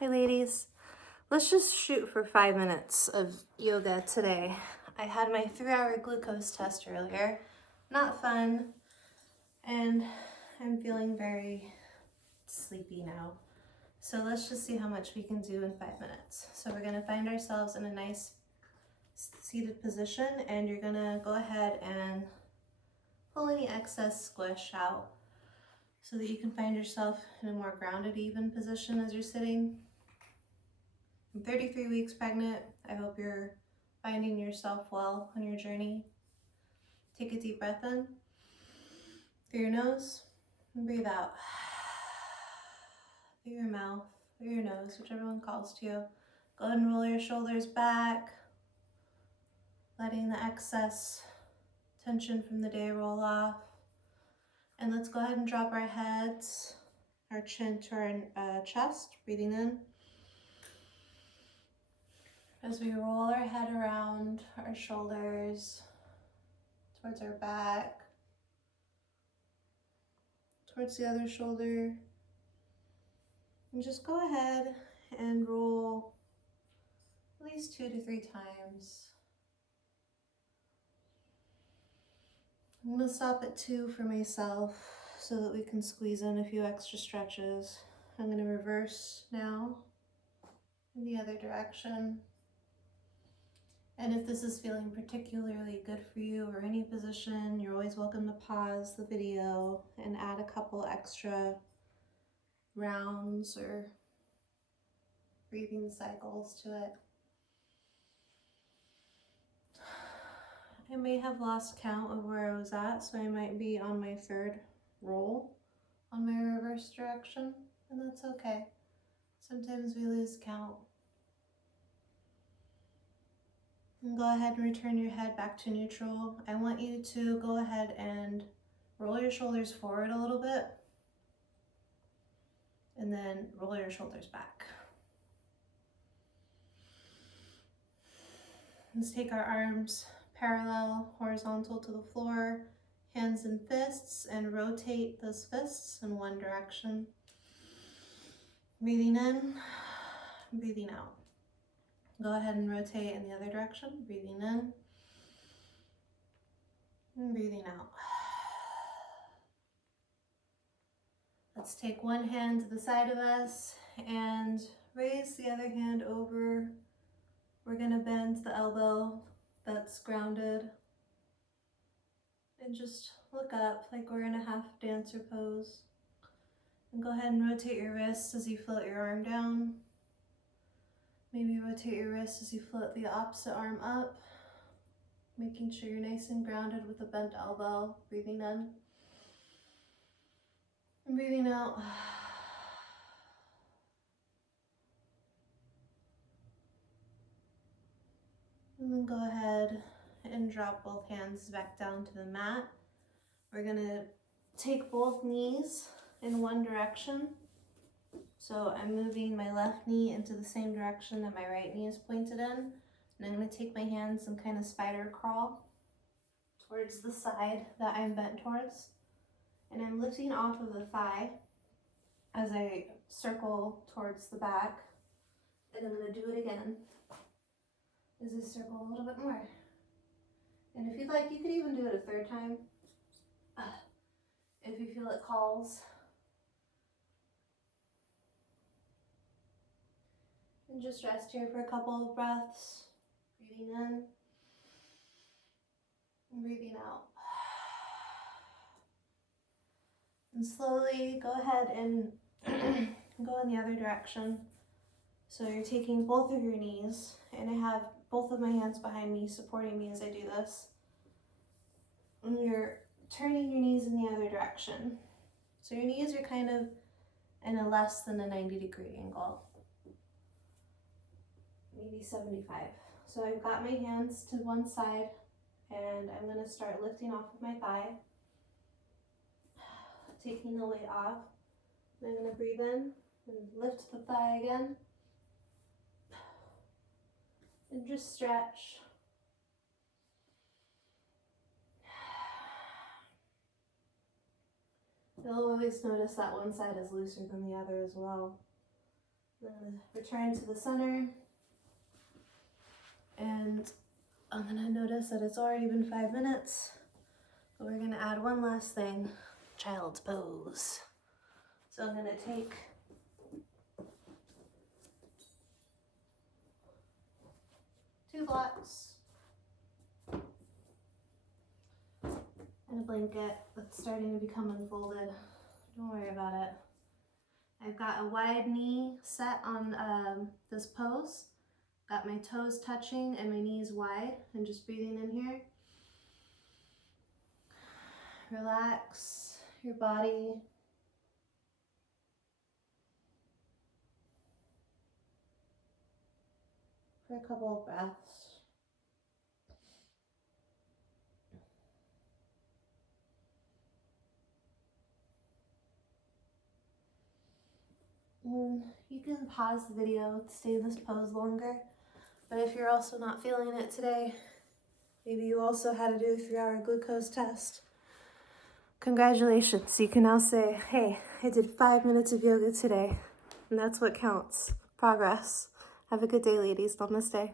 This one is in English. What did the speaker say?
Hi ladies, let's just shoot for 5 minutes of yoga today. I had my 3-hour glucose test earlier, not fun, and I'm feeling very sleepy now. So let's just see how much we can do in 5 minutes. So we're gonna find ourselves in a nice seated position, and you're gonna go ahead and pull any excess squish out so that you can find yourself in a more grounded, even position as you're sitting. I'm 33 weeks pregnant. I hope you're finding yourself well on your journey. Take a deep breath in through your nose and breathe out through your mouth, through your nose, whichever one calls to you. Go ahead and roll your shoulders back, letting the excess tension from the day roll off. And let's go ahead and drop our heads, our chin to our chest, breathing in. As we roll our head around our shoulders, towards our back, towards the other shoulder, and just go ahead and roll at least 2 to 3 times. I'm going to stop at 2 for myself so that we can squeeze in a few extra stretches. I'm going to reverse now in the other direction. And if this is feeling particularly good for you or any position, you're always welcome to pause the video and add a couple extra rounds or breathing cycles to it. I may have lost count of where I was at, so I might be on my 3rd roll on my reverse direction, and that's okay. Sometimes we lose count. And go ahead and return your head back to neutral. I want you to go ahead and roll your shoulders forward a little bit, and then roll your shoulders back. Let's take our arms parallel, horizontal to the floor, hands and fists, and rotate those fists in one direction. Breathing in, breathing out. Go ahead and rotate in the other direction, breathing in and breathing out. Let's take one hand to the side of us and raise the other hand over. We're going to bend the elbow that's grounded and just look up like we're in a half dancer pose. And go ahead and rotate your wrists as you float your arm down. Maybe rotate your wrist as you float the opposite arm up, making sure you're nice and grounded with a bent elbow. Breathing in and breathing out. And then go ahead and drop both hands back down to the mat. We're gonna take both knees in one direction. So I'm moving my left knee into the same direction that my right knee is pointed in. And I'm gonna take my hands and kind of spider crawl towards the side that I'm bent towards. And I'm lifting off of the thigh as I circle towards the back. And I'm gonna do it again as I circle a little bit more. And if you'd like, you could even do it a 3rd time. If you feel it calls. And just rest here for a couple of breaths. Breathing in and breathing out. And slowly go ahead and go in the other direction. So you're taking both of your knees, and I have both of my hands behind me supporting me as I do this. And you're turning your knees in the other direction. So your knees are kind of in a less than a 90-degree angle. Maybe 75. So I've got my hands to one side, and I'm going to start lifting off of my thigh, taking the weight off. And I'm going to breathe in and lift the thigh again, and just stretch. You'll always notice that one side is looser than the other as well. Then return to the center. And I'm gonna notice that it's already been 5 minutes, but we're gonna add one last thing, child's pose. So I'm gonna take two blocks and a blanket that's starting to become unfolded. Don't worry about it. I've got a wide knee set on this pose. Got my toes touching and my knees wide, and just breathing in here. Relax your body. For a couple of breaths. And you can pause the video to stay in this pose longer, but if you're also not feeling it today, maybe you also had to do a 3-hour glucose test. Congratulations, you can now say, hey, I did 5 minutes of yoga today, and that's what counts. Progress. Have a good day, ladies. Namaste.